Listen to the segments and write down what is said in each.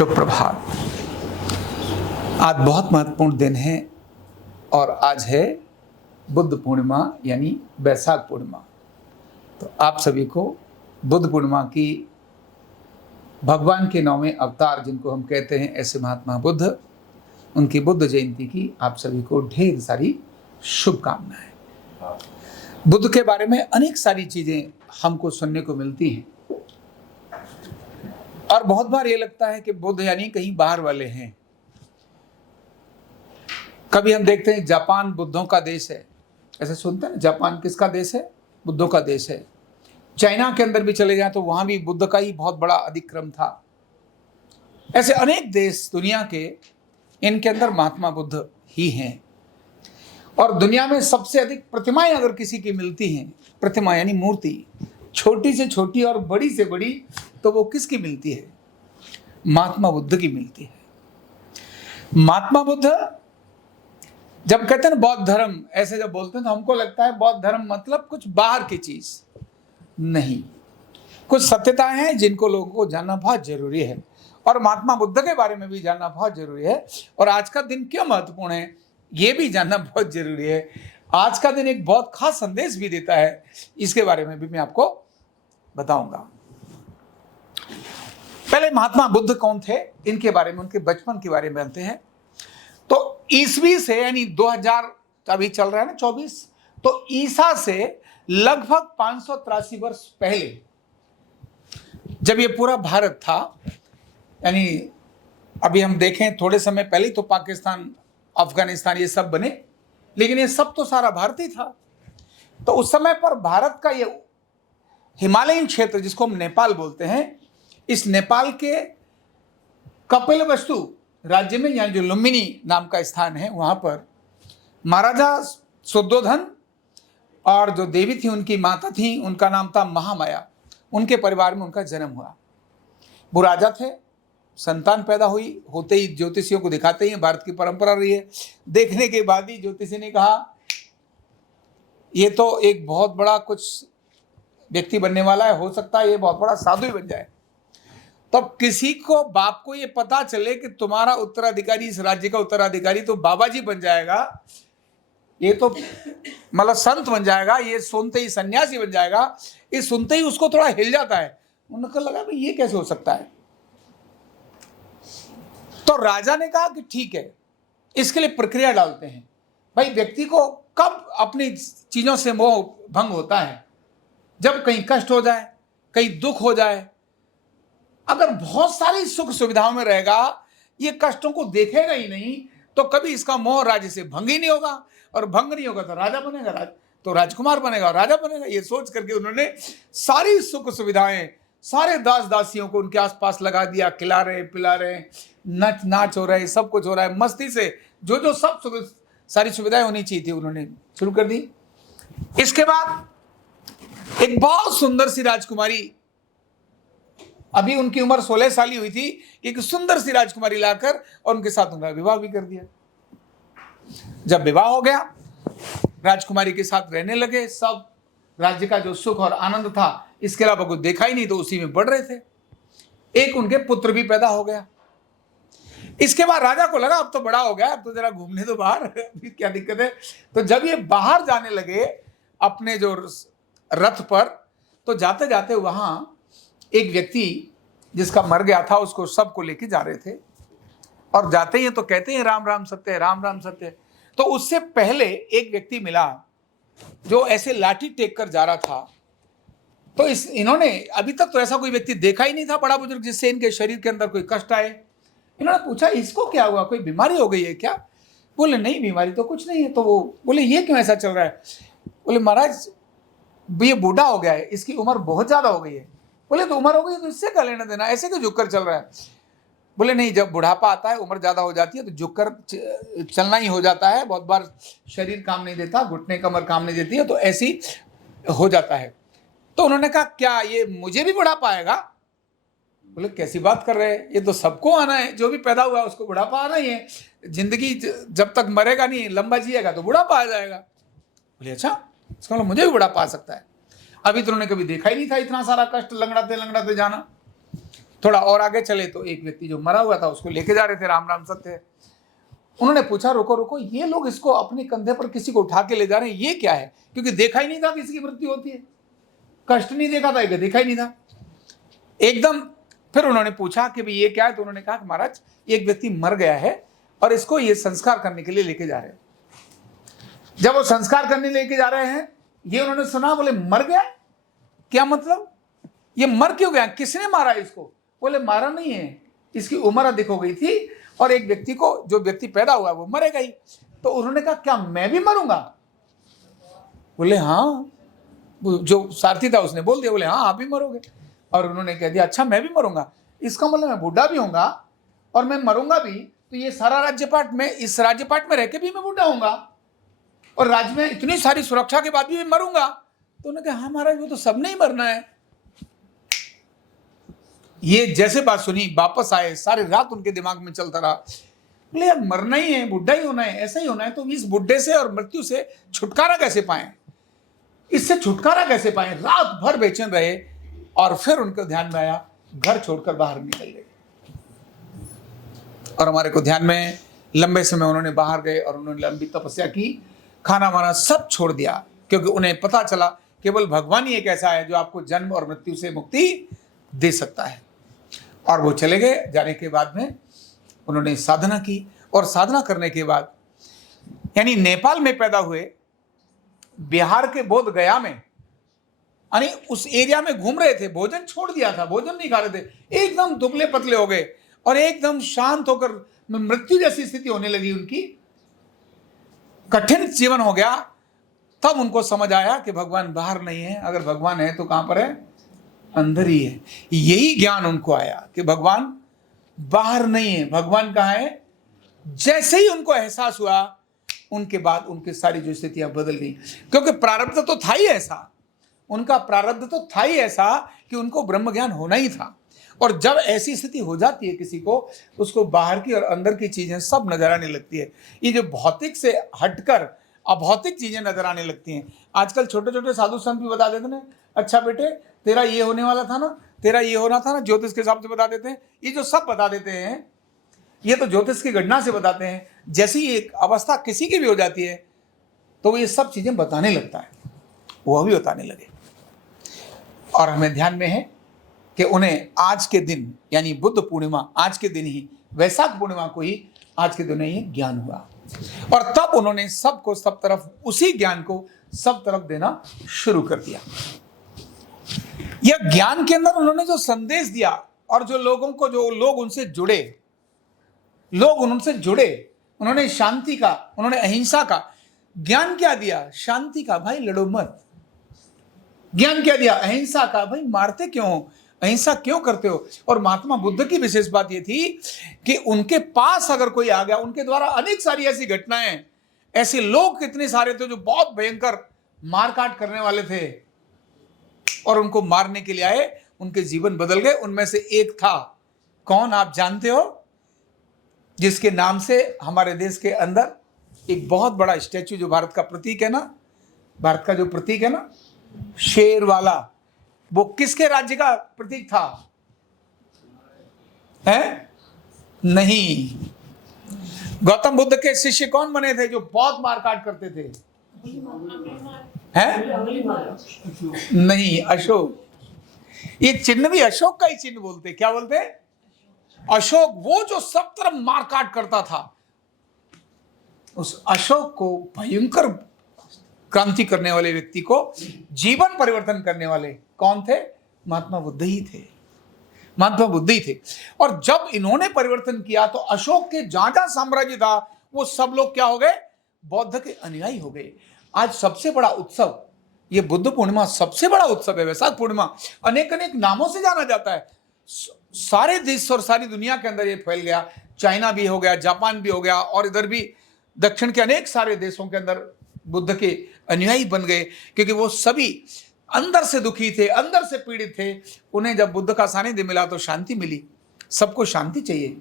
शुभ प्रभात। आज बहुत महत्वपूर्ण दिन है और आज है बुद्ध पूर्णिमा यानी बैसाख पूर्णिमा। तो आप सभी को बुद्ध पूर्णिमा की, भगवान के 9वें अवतार जिनको हम कहते हैं ऐसे महात्मा बुद्ध, उनकी बुद्ध जयंती की आप सभी को ढेर सारी शुभकामनाएं। बुद्ध के बारे में अनेक सारी चीजें हमको सुनने को मिलती हैं और बहुत बार ये लगता है कि बुद्ध यानी कहीं बाहर वाले हैं। कभी हम देखते हैं जापान बुद्धों का देश है, ऐसे सुनते हैं। जापान किसका देश है? बुद्धों का देश है। चाइना के अंदर भी चले जाएं तो वहां भी बुद्ध का ही बहुत बड़ा अधिक्रम था। ऐसे अनेक देश दुनिया के, इनके अंदर महात्मा बुद्ध ही हैं। और दुनिया में सबसे अधिक प्रतिमाएं अगर किसी की मिलती हैं, प्रतिमा यानी मूर्ति, छोटी से छोटी और बड़ी से बड़ी, तो वो किसकी मिलती है? महात्मा बुद्ध की मिलती है। महात्मा बुद्ध जब कहते हैं बौद्ध धर्म, ऐसे जब बोलते हैं तो हमको लगता है बौद्ध धर्म मतलब कुछ बाहर की चीज नहीं। कुछ सत्यताएं हैं जिनको लोगों को जानना बहुत जरूरी है और महात्मा बुद्ध के बारे में भी जानना बहुत जरूरी है। और आज का दिन क्यों महत्वपूर्ण है ये भी जानना बहुत जरूरी है। आज का दिन एक बहुत खास संदेश भी देता है, इसके बारे में भी मैं आपको बताऊंगा। पहले महात्मा बुद्ध कौन थे, इनके बारे में, उनके बचपन के बारे में जानते हैं। तो ईसवी से यानी 2000 अभी चल रहा है ना 24, तो ईसा से लगभग 583 वर्ष पहले जब ये पूरा भारत था, यानी अभी हम देखें थोड़े समय पहले तो पाकिस्तान, अफगानिस्तान ये सब बने, लेकिन ये सब तो सारा भारत ही था। तो उस समय पर भारत का ये हिमालयन क्षेत्र जिसको हम नेपाल बोलते हैं, इस नेपाल के कपिलवस्तु राज्य में, यानी जो लुम्बिनी नाम का स्थान है, वहां पर महाराजा शुद्धोधन और जो देवी थी उनकी माता थी, उनका नाम था महामाया। उनके परिवार में उनका जन्म हुआ। वो राजा थे, संतान पैदा हुई, होते ही ज्योतिषियों को दिखाते ही, भारत की परंपरा रही है। देखने के बाद ही ज्योतिषी ने कहा ये तो एक बहुत बड़ा कुछ व्यक्ति बनने वाला है, हो सकता है ये बहुत बड़ा साधु ही बन जाए। तब किसी को, बाप को ये पता चले कि तुम्हारा उत्तराधिकारी, इस राज्य का उत्तराधिकारी तो बाबा जी बन जाएगा, ये तो मतलब संत बन जाएगा, ये सुनते ही सन्यासी बन जाएगा, ये सुनते ही उसको थोड़ा हिल जाता है। उनको लगा भाई ये कैसे हो सकता है। तो राजा ने कहा कि ठीक है, इसके लिए प्रक्रिया डालते हैं। भाई व्यक्ति को कब अपनी चीजों से मोह भंग होता है? जब कहीं कष्ट हो जाए, कहीं दुख हो जाए। अगर बहुत सारी सुख सुविधाओं में रहेगा, ये कष्टों को देखेगा ही नहीं, तो कभी इसका मोह राज्य से भंग ही नहीं होगा, और भंग नहीं होगा तो राजा बनेगा, तो राजकुमार बनेगा, राजा बनेगा। ये सोच करके उन्होंने सारी सुख सुविधाएं, सारे दास दासियों को उनके आसपास लगा दिया, खिला रहे, पिला रहे, नच नाच हो रहे, सब कुछ हो रहा है मस्ती से। जो जो सब सारी सुविधाएं होनी चाहिए थी उन्होंने शुरू कर दी। इसके बाद एक बहुत सुंदर सी राजकुमारी, अभी उनकी उम्र 16 साल ही हुई थी, एक सुंदर सी राजकुमारी लाकर और उनके साथ उनका विवाह भी कर दिया। जब विवाह हो गया, राजकुमारी के साथ रहने लगे, सब राज्य का जो सुख और आनंद था इसके अलावा कुछ देखा ही नहीं, तो उसी में बढ़ रहे थे। एक उनके पुत्र भी पैदा हो गया। इसके बाद राजा को लगा अब तो बड़ा हो गया, अब तो जरा घूमने दो बाहर, अभी क्या दिक्कत है। तो जब ये बाहर जाने लगे अपने जो रथ पर, तो जाते जाते वहां एक व्यक्ति जिसका मर गया था, उसको सबको लेके जा रहे थे, और जाते ही तो कहते हैं राम राम सत्य, राम राम सत्य। तो उससे पहले एक व्यक्ति मिला जो ऐसे लाठी टेक कर जा रहा था। तो इन्होंने अभी तक तो ऐसा कोई व्यक्ति देखा ही नहीं था, बड़ा बुजुर्ग, जिससे इनके शरीर के अंदर कोई कष्ट आए। इन्होंने पूछा इसको क्या हुआ, कोई बीमारी हो गई है क्या? बोले नहीं, बीमारी तो कुछ नहीं है। तो वो बोले ये क्यों ऐसा चल रहा है? बोले महाराज ये बूढ़ा हो गया है, इसकी उम्र बहुत ज्यादा हो गई है। बोले तो उम्र हो गई तो इससे क्या लेना देना, ऐसे क्यों झुककर चल रहा है? बोले नहीं, जब बुढ़ापा आता है, उम्र ज्यादा हो जाती है, तो झुककर चलना ही हो जाता है। बहुत बार शरीर काम नहीं देता, घुटने कमर काम नहीं देती है, तो ऐसी हो जाता है। तो उन्होंने कहा क्या ये मुझे भी बुढ़ापा आएगा? बोले कैसी बात कर रहे हैं, ये तो सबको आना है, जो भी पैदा हुआ उसको बुढ़ापा आना ही है। जिंदगी जब तक मरेगा नहीं, लंबा जिएगा तो बुढ़ापा आ जाएगा। बोले अच्छा, इसका मतलब मुझे भी बुढ़ापा आ सकता है। अभी तो उन्होंने कभी देखा ही नहीं था इतना सारा कष्ट, लंगड़ाते लंगड़ाते जाना। थोड़ा और आगे चले तो एक व्यक्ति जो मरा हुआ था उसको लेके जा रहे थे, राम राम सत्य। उन्होंने पूछा रुको रुको, ये लोग इसको अपने कंधे पर किसी को उठा के ले जा रहे हैं, ये क्या है? क्योंकि देखा ही नहीं था किसी की मृत्यु होती है, कष्ट नहीं देखा था, देखा ही नहीं था एकदम। फिर उन्होंने पूछा कि भाई ये क्या है? तो उन्होंने कहा कि महाराज एक व्यक्ति मर गया है और इसको ये संस्कार करने के लिए लेके जा रहे हैं। जब वो संस्कार करने लेके जा रहे हैं, ये उन्होंने सुना, बोले मर गया? क्या मतलब? ये मर क्यों गया? किसने मारा इसको? बोले मारा नहीं है, इसकी उम्र अधिक हो गई थी और एक व्यक्ति को, जो व्यक्ति पैदा हुआ वो मरेगा ही। तो उन्होंने कहा क्या मैं भी मरूंगा? बोले हाँ, जो सारथी था उसने बोल दिया, बोले हाँ आप भी मरोगे। और उन्होंने कह दिया अच्छा मैं भी मरूंगा, इसका मतलब मैं बूढ़ा भी होऊंगा और मैं मरूंगा भी, तो ये सारा राज्यपाट में, इस राज्यपाट में रह के भी मैं बूढ़ा होऊंगा और राज्य में इतनी सारी सुरक्षा के बाद भी मैं मरूंगा। तो उन्होंने कहा हाँ महाराज वो तो सबने ही मरना है। ये जैसे बात सुनी वापस आए, सारी रात उनके दिमाग में चलता रहा, बोले यार मरना ही है, बुढ़ा ही होना है, ऐसा ही होना है, तो इस बुढ़े से और मृत्यु से छुटकारा कैसे पाएं, इससे छुटकारा कैसे पाएं? रात भर बेचैन रहे और फिर उनको ध्यान में आया, घर छोड़कर बाहर निकल गए। और हमारे को ध्यान में, लंबे समय उन्होंने बाहर गए और उन्होंने लंबी तपस्या की, खाना वाना सब छोड़ दिया, क्योंकि उन्हें पता चला केवल भगवान ही एक ऐसा है जो आपको जन्म और मृत्यु से मुक्ति दे सकता है। और वो चले गए। जाने के बाद में उन्होंने साधना की और साधना करने के बाद, यानी नेपाल में पैदा हुए, बिहार के बोध गया में, यानी उस एरिया में घूम रहे थे, भोजन छोड़ दिया था, भोजन नहीं खा रहे थे, एकदम दुबले पतले हो गए और एकदम शांत होकर मृत्यु जैसी स्थिति होने लगी उनकी, कठिन जीवन हो गया। तब उनको समझ आया कि भगवान बाहर नहीं है, अगर भगवान है तो कहां पर है? अंदर ही है। यही ज्ञान उनको आया कि भगवान बाहर नहीं है, भगवान कहां है। जैसे ही उनको एहसास हुआ, उनके बाद उनकी सारी जो स्थितियां बदल गई, क्योंकि प्रारब्ध तो था ही ऐसा, उनका प्रारब्ध तो था ही ऐसा कि उनको ब्रह्म ज्ञान होना ही था। और जब ऐसी स्थिति हो जाती है किसी को, उसको बाहर की और अंदर की चीजें सब नजर आने लगती है। ये जो भौतिक से हटकर अभौतिक चीजें नजर आने लगती हैं। आजकल छोटे छोटे साधु संत भी बता देते हैं, अच्छा बेटे तेरा ये होने वाला था ना, तेरा ये होना था ना, ज्योतिष के हिसाब से बता देते हैं। ये जो सब बता देते हैं, ये तो ज्योतिष की गणना से बताते हैं। जैसी एक अवस्था किसी की भी हो जाती है तो वो ये सब चीजें बताने लगता है, वो भी बताने लगे। और हमें ध्यान में है कि उन्हें आज के दिन, यानी बुद्ध पूर्णिमा, आज के दिन ही, वैशाख पूर्णिमा को ही आज के दिन ही ज्ञान हुआ। और तब उन्होंने सबको सब तरफ, उसी ज्ञान को सब तरफ देना शुरू कर दिया। यह ज्ञान के अंदर उन्होंने जो संदेश दिया और जो लोगों को, जो लोग उनसे जुड़े, उन्होंने शांति का, उन्होंने अहिंसा का ज्ञान क्या दिया? शांति का, भाई लड़ो मत। ज्ञान क्या दिया? अहिंसा का, भाई मारते क्यों हो, अहिंसा क्यों करते हो। और महात्मा बुद्ध की विशेष बात यह थी कि उनके पास अगर कोई आ गया, उनके द्वारा अनेक सारी ऐसी घटनाएं, ऐसे लोग कितने सारे थे जो बहुत भयंकर मारकाट करने वाले थे और उनको मारने के लिए आए, उनके जीवन बदल गए। उनमें से एक था, कौन आप जानते हो? जिसके नाम से हमारे देश के अंदर एक बहुत बड़ा स्टैचू, जो भारत का प्रतीक है ना, भारत का जो प्रतीक है ना, शेर वाला, वो किसके राज्य का प्रतीक था? है नहीं। गौतम बुद्ध के शिष्य कौन बने थे जो बहुत मारकाट करते थे? हैं? नहीं, अशोक। ये चिन्ह भी अशोक का ही चिन्ह बोलते। क्या बोलते? अशोक। वो जो सब तरफ मारकाट करता था, उस अशोक को, भयंकर क्रांति करने वाले व्यक्ति को जीवन परिवर्तन करने वाले कौन थे? महात्मा बुद्ध ही थे। महात्मा बुद्ध ही थे। और जब इन्होंने परिवर्तन किया तो अशोक के जहां जहां साम्राज्य था, वो सब लोग क्या हो गए? बौद्ध के अनुयायी हो गए। आज सबसे बड़ा उत्सव, ये बुद्ध पूर्णिमा सबसे बड़ा उत्सव है। वैशाख पूर्णिमा अनेक अनेक नामों से जाना जाता है। सारे देश और सारी दुनिया के अंदर ये फैल गया। चाइना भी हो गया, जापान भी हो गया, और इधर भी दक्षिण के अनेक सारे देशों के अंदर बुद्ध के अनुयायी बन गए, क्योंकि वो सभी अंदर से दुखी थे, अंदर से पीड़ित थे। उन्हें जब बुद्ध का सानिध्य मिला तो शांति मिली। सबको शांति चाहिए,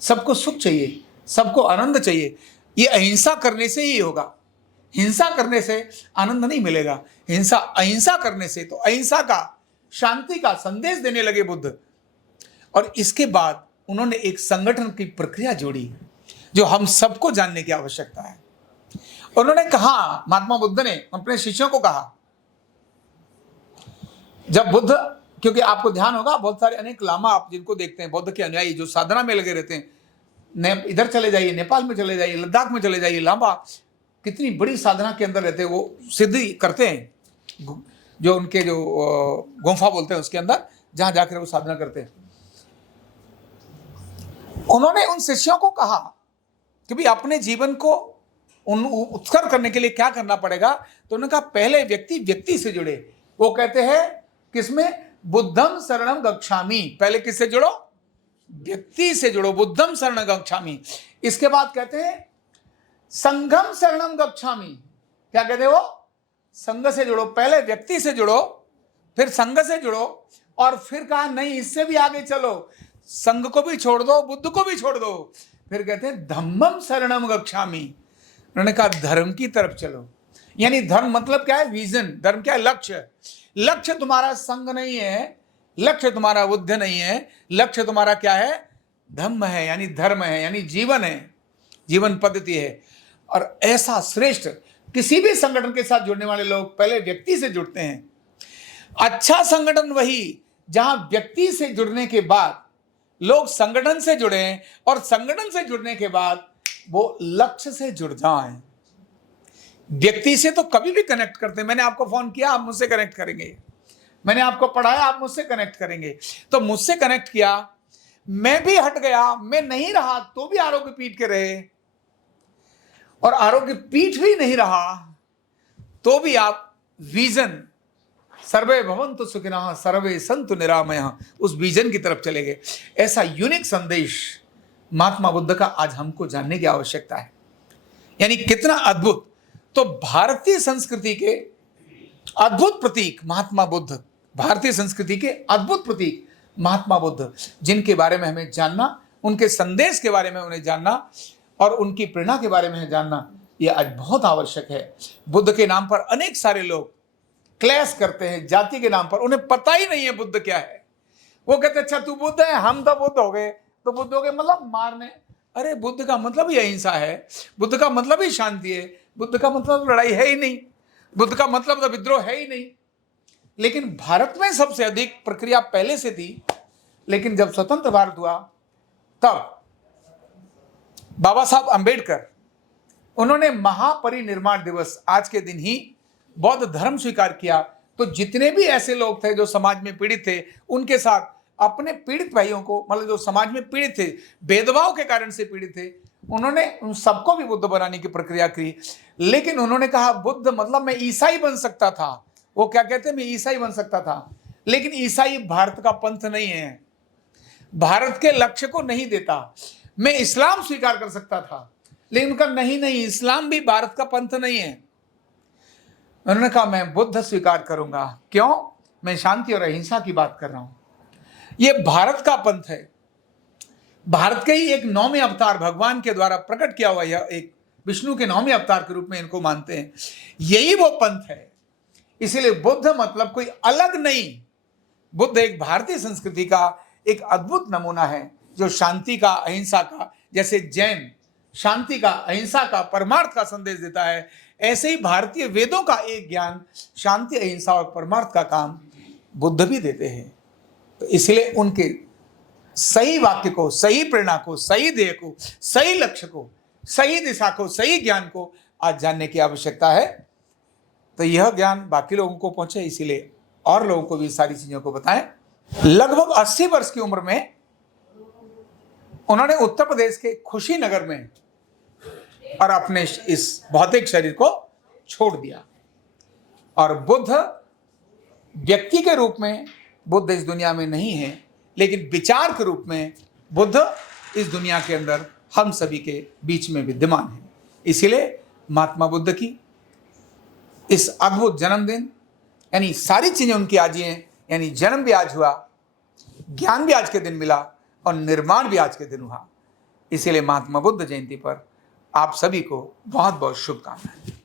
सबको सुख चाहिए, सबको आनंद चाहिए। ये अहिंसा करने से ही होगा। हिंसा करने से आनंद नहीं मिलेगा। अहिंसा करने से, तो अहिंसा का, शांति का संदेश देने लगे बुद्ध। और इसके बाद उन्होंने एक संगठन की प्रक्रिया जोड़ी जो हम सबको जानने की आवश्यकता है। उन्होंने कहा, महात्मा बुद्ध ने अपने शिष्यों को कहा, जब बुद्ध, क्योंकि आपको ध्यान होगा बहुत सारे अनेक लामा आप जिनको देखते हैं, बुद्ध के अनुयायी जो साधना में लगे रहते हैं, इधर चले जाइए, नेपाल में चले जाइए, लद्दाख में चले जाइए, लामा कितनी बड़ी साधना के अंदर रहते हैं, वो सिद्धि करते हैं, जो उनके जो गुफा बोलते हैं उसके अंदर जहां जाकर वो साधना करते हैं। उन्होंने उन शिष्यों को कहा कि भाई अपने जीवन को उत्कर करने के लिए क्या करना पड़ेगा। तो उन्होंने कहा पहले व्यक्ति से जुड़े। वो कहते हैं किसमें? बुद्धम शरणम गच्छामि। पहले किससे जुड़ो? व्यक्ति से जुड़ो, बुद्धम शरणम गच्छामि। इसके बाद कहते हैं संघम शरणम गच्छामि। क्या कहते हैं वो? संघ से जुड़ो। पहले व्यक्ति से जुड़ो, फिर संघ से जुड़ो, और फिर कहा नहीं इससे भी आगे चलो, संघ को भी छोड़ दो, बुद्ध को भी छोड़ दो। फिर कहते हैं धम्मम शरणम गच्छामि। उन्होंने कहा धर्म की तरफ चलो। यानी धर्म मतलब क्या है? विजन। धर्म क्या है? लक्ष्य। लक्ष्य तुम्हारा संघ नहीं है, लक्ष्य तुम्हारा बुद्ध नहीं है, लक्ष्य तुम्हारा क्या है? धम्म है, यानी धर्म है, यानी जीवन है, जीवन पद्धति है। और ऐसा श्रेष्ठ, किसी भी संगठन के साथ जुड़ने वाले लोग पहले व्यक्ति से जुड़ते हैं। अच्छा संगठन वही जहां व्यक्ति से जुड़ने के बाद लोग संगठन से जुड़े, और संगठन से जुड़ने के बाद वो लक्ष्य से जुड़ जाएं। व्यक्ति से तो कभी भी कनेक्ट करते हैं। मैंने आपको फोन किया, आप मुझसे कनेक्ट करेंगे। मैंने आपको पढ़ाया, आप मुझसे कनेक्ट करेंगे। तो मुझसे कनेक्ट किया, मैं भी हट गया, मैं नहीं रहा तो भी आरोग्य पीठ के रहे, और आरोग्य पीठ भी नहीं रहा तो भी आप विजन सर्वे भवन्तु सुखिनः सर्वे सन्तु निरामयः, उस विजन की तरफ चले गए। ऐसा यूनिक संदेश महात्मा बुद्ध का आज हमको जानने की आवश्यकता है। यानी कितना अद्भुत। तो भारतीय संस्कृति के अद्भुत प्रतीक महात्मा बुद्ध, भारतीय संस्कृति के अद्भुत प्रतीक महात्मा बुद्ध, जिनके बारे में हमें जानना, उनके संदेश के बारे में उन्हें जानना और उनकी प्रेरणा के बारे में जानना, यह आज बहुत आवश्यक है। बुद्ध के नाम पर अनेक सारे लोग क्लैश करते हैं, जाति के नाम पर। उन्हें पता ही नहीं है बुद्ध क्या है। वो कहते अच्छा तू बुद्ध है, हम तो बुद्ध हो गए। तो बुद्ध हो गए मतलब मारने। अरे बुद्ध का मतलब ही अहिंसा है, बुद्ध का मतलब ही शांति है, बुद्ध का मतलब लड़ाई है ही नहीं, बुद्ध का मतलब तो विद्रोह है ही नहीं। लेकिन भारत में सबसे अधिक प्रक्रिया पहले से थी, लेकिन जब स्वतंत्र भारत हुआ तब बाबा साहब अंबेडकर, उन्होंने महापरिनिर्वाण दिवस आज के दिन ही बौद्ध धर्म स्वीकार किया। तो जितने भी ऐसे लोग थे जो समाज में पीड़ित थे, उनके साथ अपने पीड़ित भाइयों को, मतलब जो समाज में पीड़ित थे, भेदभाव के कारण से पीड़ित थे, उन्होंने उन सबको भी बुद्ध बनाने की प्रक्रिया की। लेकिन उन्होंने कहा बुद्ध मतलब मैं ईसाई बन सकता था। वो क्या कहते हैं? मैं ईसाई बन सकता था, लेकिन ईसाई भारत का पंथ नहीं है, भारत के लक्ष्य को नहीं देता। मैं इस्लाम स्वीकार कर सकता था, लेकिन उनका नहीं, इस्लाम भी भारत का पंथ नहीं है। उन्होंने कहा मैं बुद्ध स्वीकार करूंगा। क्यों? मैं शांति और अहिंसा की बात कर रहा हूं। यह भारत का पंथ है, भारत के ही एक 9वें अवतार भगवान के द्वारा प्रकट किया हुआ, यह एक विष्णु के 9वें अवतार के रूप में इनको मानते हैं। यही वो पंथ है। इसीलिए बुद्ध मतलब कोई अलग नहीं, बुद्ध एक भारतीय संस्कृति का एक अद्भुत नमूना है, जो शांति का, अहिंसा का, जैसे जैन शांति का, अहिंसा का, परमार्थ का संदेश देता है, ऐसे ही भारतीय वेदों का एक ज्ञान शांति, अहिंसा और परमार्थ का काम बुद्ध भी देते हैं। तो इसलिए उनके सही वाक्य को, सही प्रेरणा को, सही ध्येय को, सही लक्ष्य को, सही दिशा को, सही ज्ञान को आज जानने की आवश्यकता है। तो यह ज्ञान बाकी लोगों को पहुंचे, इसीलिए और लोगों को भी सारी चीजों को बताएं। लगभग 80 वर्ष की उम्र में उन्होंने उत्तर प्रदेश के खुशीनगर में और अपने इस भौतिक शरीर को छोड़ दिया। और बुद्ध व्यक्ति के रूप में बुद्ध इस दुनिया में नहीं है, लेकिन विचार के रूप में बुद्ध इस दुनिया के अंदर हम सभी के बीच में विद्यमान है। इसलिए महात्मा बुद्ध की इस अद्भुत जन्मदिन, यानी सारी चीजें उनकी आज ही हैं, यानी जन्म भी आज हुआ, ज्ञान भी आज के दिन मिला और निर्माण भी आज के दिन हुआ। इसीलिए महात्मा बुद्ध जयंती पर आप सभी को बहुत बहुत शुभकामनाएं।